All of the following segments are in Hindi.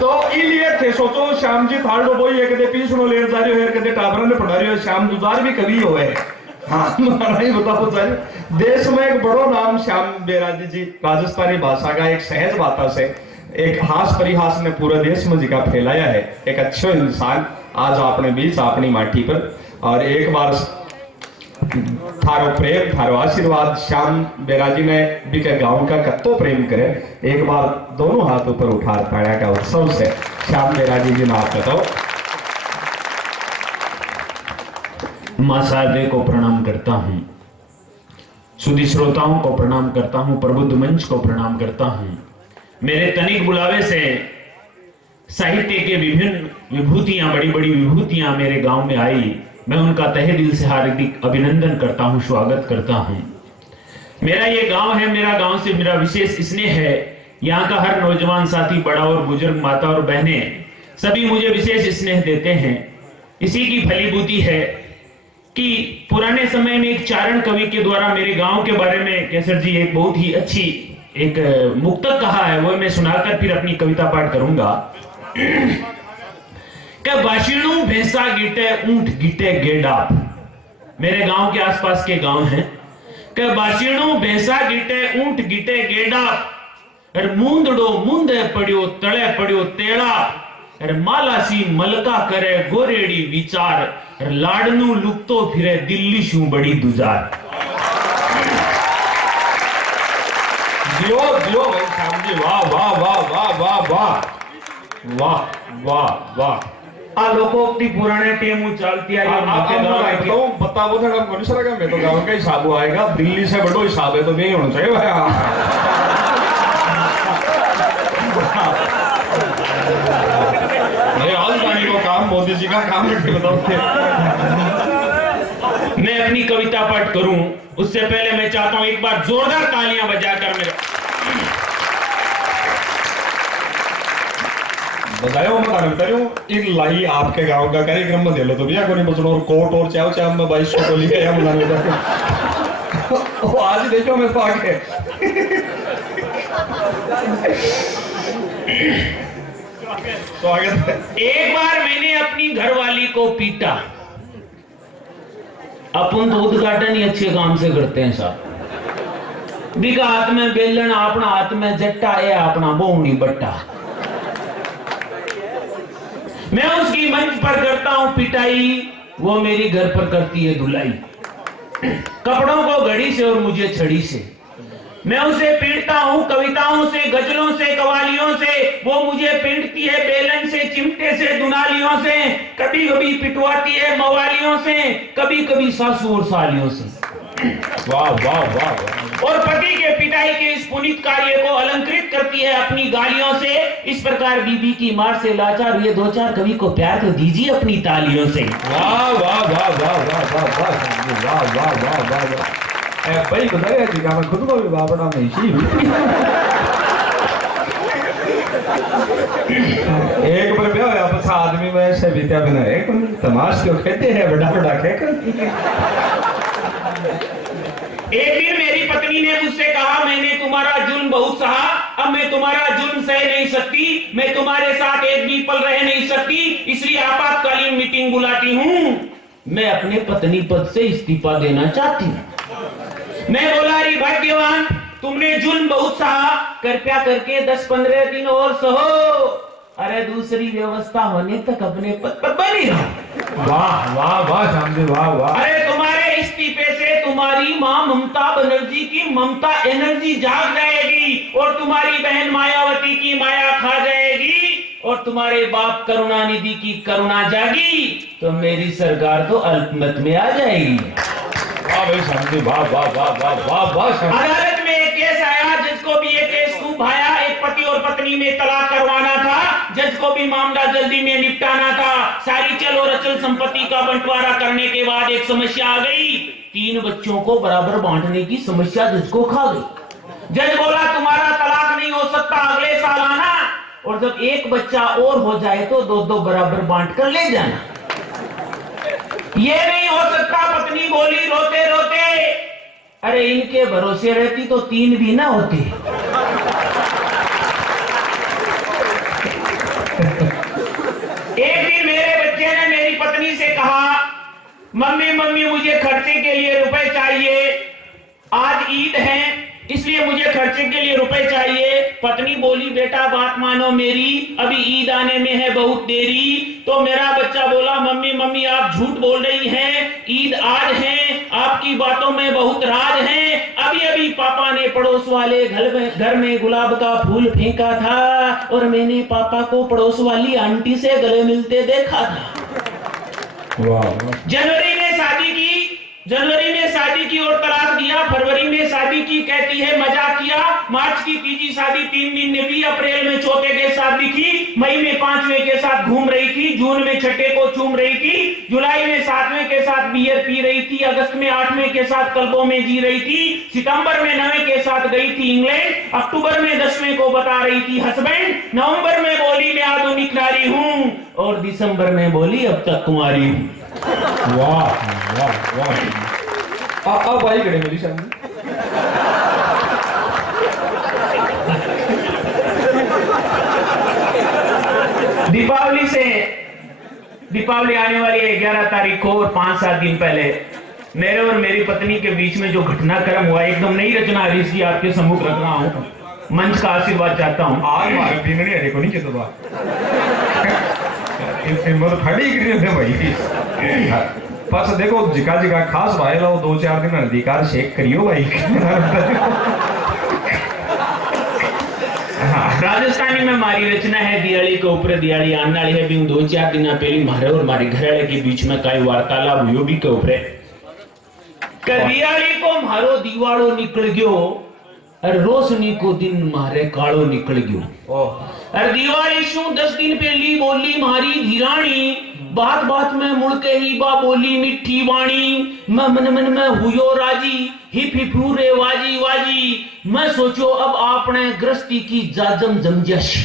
तो इलिए थे सोचो श्याम जी थाल बोई एक दे पीस नो लेन जा रही हो कदे टाबरा ने पढ़ा रही हो श्याम दुजार भी कवि होए हाँ मारा ही बताओ सर देश में एक बड़ो नाम श्याम बेराजी जी राजस्थानी भाषा का एक सहज बाता से एक हास परिहास ने पूरे देश में जिका फैलाया है एक अच्छे इंसान आज अपने बीच अपनी माटी पर और एक बार थारो प्रेम थारो आशीर्वाद श्याम बेराजी ने भी के गांव का कत्तो प्रेम करे एक बार दोनों हाथ ऊपर उठा पाया का उत्सव से श्याम बेराजी जी माफ बताओ। मां शारदे को प्रणाम करता हूं, सुधी श्रोताओं को प्रणाम करता हूं, प्रबुद्ध मंच को प्रणाम करता हूं। मेरे तनिक बुलावे से साहित्य के विभिन्न विभूतियां बड़ी बड़ी विभूतियां मेरे गांव में आई, मैं उनका तहे दिल से हार्दिक अभिनंदन करता हूं, स्वागत करता हूं। मेरा ये गांव है, मेरा गांव से मेरा विशेष स्नेह है। यहाँ का हर नौजवान साथी, बड़ा और बुजुर्ग, माता और बहनें सभी मुझे विशेष स्नेह देते हैं। इसी की फलीभूति है कि पुराने समय में एक चारण कवि के द्वारा मेरे गांव के बारे में केसर जी एक बहुत ही अच्छी एक मुक्तक कहा है, वो मैं सुनाकर फिर अपनी कविता पाठ करूंगा। बाशिणु भैंसा गिटे ऊंट गिटे गेडा, मेरे गांव के आसपास के गांव हैं। के बाशिणु भैंसा गिटे ऊंट गिटे गेडा, अरे मूंदड़ो मूंदे पड़ियो तले पड़ियो तेड़ा, अरे मालासी मलका करे गोरेड़ी विचार, अरे लाडनू लुकतो फिरे दिल्ली शू बड़ी दुजार। जियो जियो भाई श्याम जी वाह वाह वाह वाह वाह वाह वाह वाह वाह। आ लोकोक्ति पुराने टेमू चलती है तो बताओ था मनुष्य का मैं तो गांव का हिसाब आएगा, दिल्ली से बड़ो हिसाब है तो नहीं होना चाहिए भाई। राजधानी को काम मोदी जी का काम है बताओ। मैं अपनी कविता पाठ करूं उससे पहले मैं चाहता हूं एक बार जोरदार तालियां बजाकर मेरे बताओ मैं करूं इन लाई आपके गांव का कार्यक्रम में दे लो तो भैया कोई बचनो और कोट और चाव चाव में 2200 को लिखे या मुझे वो आज देखो मैं तो आके तो आगे एक बार मैंने अपनी घरवाली को पीटा। अपन तो उद्घाटन ही अच्छे काम से करते हैं साहब। बिका हाथ में बेलन, अपना हाथ में जट्टा, है अपना बोहनी बट्टा। मैं उसकी मंच पर करता हूं पिटाई, वो मेरी घर पर करती है धुलाई। कपड़ों को घड़ी से और मुझे छड़ी से, मैं उसे पीटता हूं कविताओं से, गजलों से, कवालियों से, वो मुझे पीटती है बेलन से, चिमटे से, दुनालियों से, कभी कभी पिटवाती है मवालियों से, कभी कभी सासू और सालियों से। वाह वाह वाह। और पति के पिटाई के इस पुनीत कार्य को अलंकृत करती है अपनी गालियों से। इस प्रकार बीबी की मार से लाचार ये दो चार कवि को प्यार तो दीजिए अपनी तालियों से। वाह वाह वाह वाह वाह वाह वाह वाह वाह वाह वाह। भाई बताया कि मैं खुद को भी बाबड़ा में इसी एक बार ब्याह है बस आदमी में से बीता बिना एक तमाश क्यों कहते हैं बड़ा बड़ा कहकर। एक दिन मेरी पत्नी ने मुझसे कहा, मैंने तुम्हारा जुल्म बहुत सहा, अब मैं तुम्हारा जुल्म सह नहीं सकती, मैं तुम्हारे साथ एक भी पल रह नहीं सकती, इसलिए आपातकालीन मीटिंग बुलाती हूं। मैं अपने पत्नी पद से इस्तीफा देना चाहती हूं। मैं बोला, अरे भाग्यवान, तुमने जुल्म बहुत सहा, कृपया करके 10-15 दिन और सहो, अरे दूसरी व्यवस्था होने तक अपने पद पर बनी रहो। वाह वाह वाह शामजी वाह वाह। अरे तुम्हारे इस्तीफे से तुम्हारी माँ ममता बनर्जी की ममता एनर्जी जाग जाएगी, और तुम्हारी बहन मायावती की माया खा जाएगी, और तुम्हारे बाप करुणानिधि की करुणा जागी, तो मेरी सरकार तो अल्पमत में आ जाएगी। वाह भाई शामजी वाह वाह वाह वाह वाह वाह। अदालत में एक केस आया, जज को भी ये केस खूब भाया। एक पति और पत्नी में तलाक करवाना था, जज को भी मामला जल्दी में निपटाना था। सारी चल और अचल संपत्ति का बंटवारा करने के बाद एक समस्या आ गई, 3 बच्चों को बराबर बांटने की समस्या जज को खा गई। जज बोला, तुम्हारा तलाक नहीं हो सकता, अगले साल आना, और जब एक बच्चा और हो जाए तो 2-2 बराबर बांट कर ले जाना। ये नहीं हो सकता, पत्नी बोली रोते रोते। अरे इनके भरोसे रहती तो 3 भी ना होती। पत्नी से कहा, मम्मी मम्मी मुझे खर्चे के लिए रुपए चाहिए, आज ईद है इसलिए मुझे खर्चे के लिए रुपए चाहिए। पत्नी बोली, बेटा बात मानो मेरी, अभी ईद आने में है बहुत देरी। तो मेरा बच्चा बोला, मम्मी मम्मी आप झूठ बोल रही हैं, ईद आज है, आपकी बातों में बहुत राज है। अभी अभी पापा ने पड़ोस वाले घर में गुलाब का फूल फेंका था और मैंने पापा को पड़ोस वाली आंटी से गले मिलते देखा था। जनवरी में शादी की और तलाक दिया, फरवरी में शादी की, कहती है मजाक किया। मार्च की तीजी शादी 3 दिन में भी, अप्रैल में चौथे के साथ दिखी, मई में 5वें के साथ घूम रही थी, जून में 6ठे को चूम रही थी, जुलाई में 7वें के साथ बियर पी रही थी, अगस्त में 8वें के साथ क्लबों में जी रही थी, सितंबर में 9वें के साथ गई थी इंग्लैंड, अक्टूबर में 10वें को बता रही थी हस्बैंड, नवंबर में बोली मैं आधुनिक नारी हूँ और दिसंबर में बोली अब तक कुंवारी हूँ। वाह वाह वाह। अब आई गड़े मेरी शादी। दीपावली आने वाली है 11 तारीख को, और 5-7 दिन पहले मेरे और मेरी पत्नी के बीच में जो घटनाक्रम हुआ, एकदम नई रचना हरीश जी आपके सम्मुख रख रहा हूँ, मंच का आशीर्वाद चाहता हूँ। आज मारे पिंगड़ी अरे को नहीं के तो बात हिम्मत खड़ी करी है भाई। बस देखो जिका जिका खास भाई लो 2-4 दिन अधिकार शेक करियो भाई। राजस्थानी में मारी रचना है, दिवाली के ऊपर दिवाली आने वाली है, भी 2-4 दिन पहले मारे और मारी घरवाले के बीच में कई वार्तालाप हुई भी के ऊपर दिवाली को मारो दीवाड़ो निकल गयो और रोशनी को दिन मारे कालो निकल गयो। और दिवाली शू 10 दिन पहली बोली मारी धीरानी, बात बात में मुड़के ही बा बोली मिठी वाणी, मैं मन मन में हुयो राजी, हिप हिप रे वाजी वाजी। मैं सोचो अब आपने गृहस्थी की जाजम जमजासी,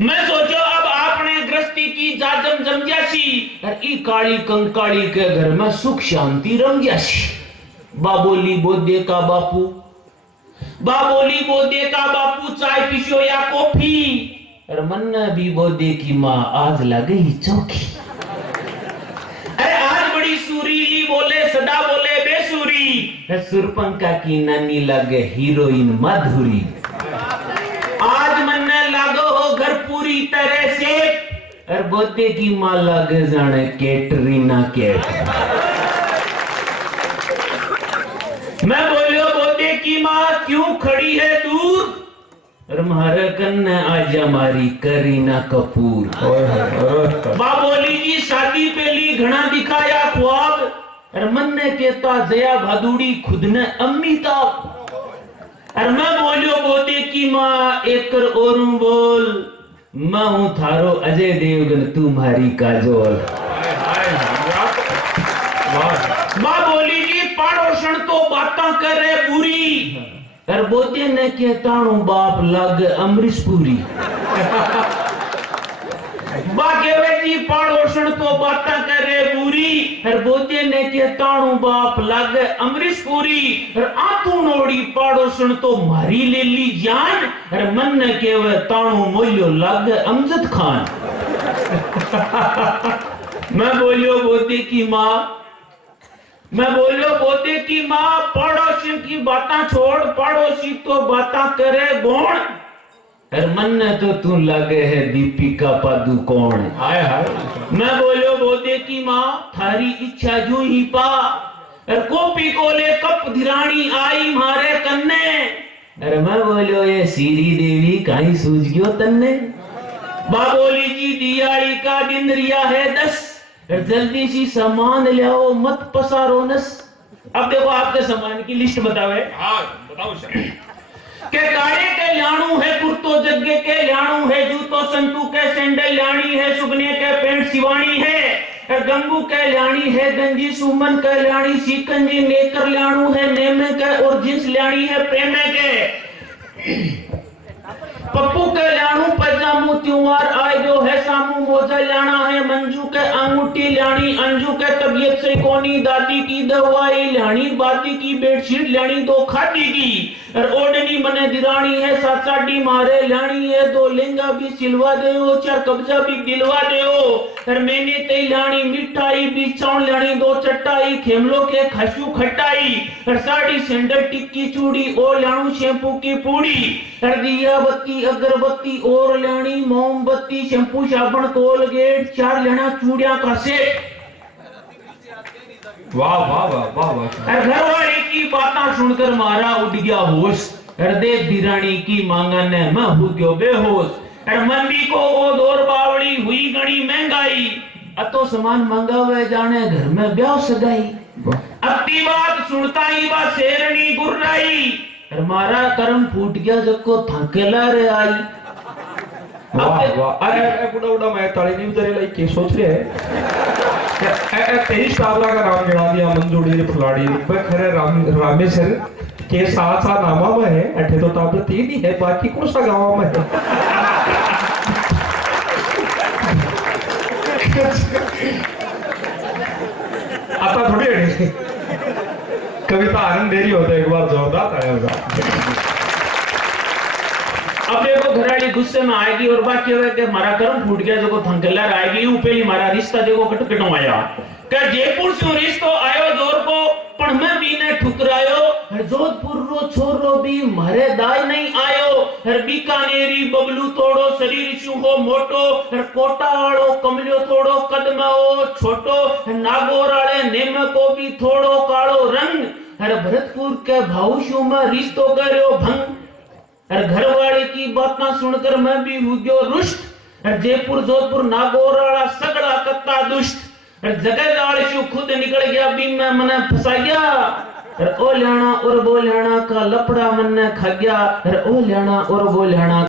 मैं सोचो अब आपने गृहस्थी की जाजम जमजासी, और ई काली कंकाली के घर में सुख शांति रम जासी। बाबोली बोदे का बापू, बाबोली बोदे का बापू, चाय पीछो या कॉफी, और मन्ना भी बोदे की माँ आज लगे ही चौकी। अरे आज बड़ी सुरीली बोले, सदा बोले बेसुरी, सुरपंका की नानी लगे हीरोइन माधुरी। आज मन्ना लागो हो घर पूरी तरह से, और बोदे की माँ लगे जाने कैटरीना कैफ। मैं बोलियो बोदे की माँ क्यों खड़ी है दूर, और मारे कन्ने आज हमारी करीना कपूर। माँ बोली जी शादी पहली घना दिखाया ख्वाब, और मन ने कहता जया भादुड़ी खुद ने अमिताभ। और मैं बोलियो बोदे की माँ एक और बोल, मैं हूँ थारो अजय देवगन तुम्हारी काजोल। माँ बोली जी पड़ोसन तो बातें करे बुरी, और बोदे ने कहता हूँ बाप लग अमरीश पुरी। बागेवे जी पड़ोसन तो बातें करे बुरी, और बोदे ने कहता हूँ बाप लग अमरीश पुरी, और आतू नोड़ी पड़ोसन तो मारी ले ली जान, और मन ने कहवे ताणू मोलियो लग अमजद खान। मैं बोलियो बोदे की माँ, मैं बोलो बोदे की माँ, पड़ोसी की बातें छोड़, पड़ोसी तो बातें करे गौण, और मन तो तू लगे है दीपिका पादुकोण। हाय हाय। मैं बोलो बोदे की माँ, थारी इच्छा जू ही पा, और कॉपी को ले कप धिरानी आई मारे कन्ने, और मैं बोलो ये सीरी देवी कहीं सूझ गयो तन्ने। बाबोली जी दियाली का दिन रिया है 10, जल्दी सी सामान ले आओ मत पसारो नस। अब देखो आपके सामान की लिस्ट बतावे। हाँ बताओ सर। के काड़े के ल्याणू है, कुर्तो जग्गे के ल्याणू है, जूतो संतू के सैंडल ल्याणी है, सुगने के पेंट सिवानी है, गंगू के ल्याणी है, गंजी सुमन के ल्याणी, सीकंजी नेकर ल्याणू है, नेमे के और जींस ल्याणी है प्रेमे के। पप्पू के लाणू पैजामू त्योहार आए जो है सामू मोजा लाना है मंजू के अंगूठी लानी अंजू के तबीयत से कोनी दादी की दवाई लानी बादी की बेडशीट लानी दो खादी की और ओढ़नी मने दिरानी है सात साड़ी मारे लानी है दो लहंगा भी सिलवा देओ चार कब्जा भी दिलवा देओ और मैंने तई लानी मिठाई भी चौन लानी दो चटाई खेमलो के खशू खटाई और साड़ी सैंडल टिक्की चूड़ी और लाणू शैम्पू की पूड़ी और दिया बत्ती अगरबत्ती और लानी मोमबत्ती शैम्पू साबुन कोलगेट चार लेना चूड़ियां का सेट। वाह वाह वाह वाह वाह। घर वाले की बातें सुनकर मारा उठ गया होश हृदय बिरानी की मांगन ने मैं हो गयो बेहोश और मंदी को ओ दौर बावड़ी हुई गणी महंगाई अतो सामान मंगावे जाने घर में ब्याह सगाई अपनी बात सुनता ही बा शेरनी गुर्राई और मारा कर्म फूट गया जब को थकेला रे आई। वाह वाह। अरे बुढ़ा बुढ़ा मैं ताली नहीं बजा रही के सोच रहे है तेरी स्टाबला का नाम गिना दिया मंजूड़ी फुलाड़ी पर खरे रामेश्वर के साथ साथ नामा में है अठे तो टाबला तीन ही है बाकी कौन सा गांव में है। आता थोड़ी है कविता आनंद देरी होता है एक बार जोरदार आया। अब देखो घराड़ी गुस्से में आएगी और बात क्या है कि हमारा कर्म फूट गया जो थंकेला आएगी ऊपर ही हमारा रिश्ता देखो कटकटो आया क्या जयपुर से रिश्तो आयो जोर को पण मैं भी ने ठुकरायो जोधपुर रो छोरो भी मारे दाय नहीं आयो हर बीकानेरी बबलू तोड़ो शरीर छू हो मोटो हर कोटा वालो कमलियो थोड़ो कदमाओ छोटो नागौर वाले नेम को भी थोड़ो कालो रंग हर भरतपुर के भाऊशु में रिश्तो करो भंग और घरवाले की बातें सुनकर मैं भी हो गयो रुष्ट और जयपुर जोधपुर नागौर वाला सगड़ा कत्ता दुष्ट और जगह शू खुद निकल गया भी मैं मने फंसा गया और ओ लेना और वो लेना का लपड़ा मन ने खा गया और ओ लेना और वो लेना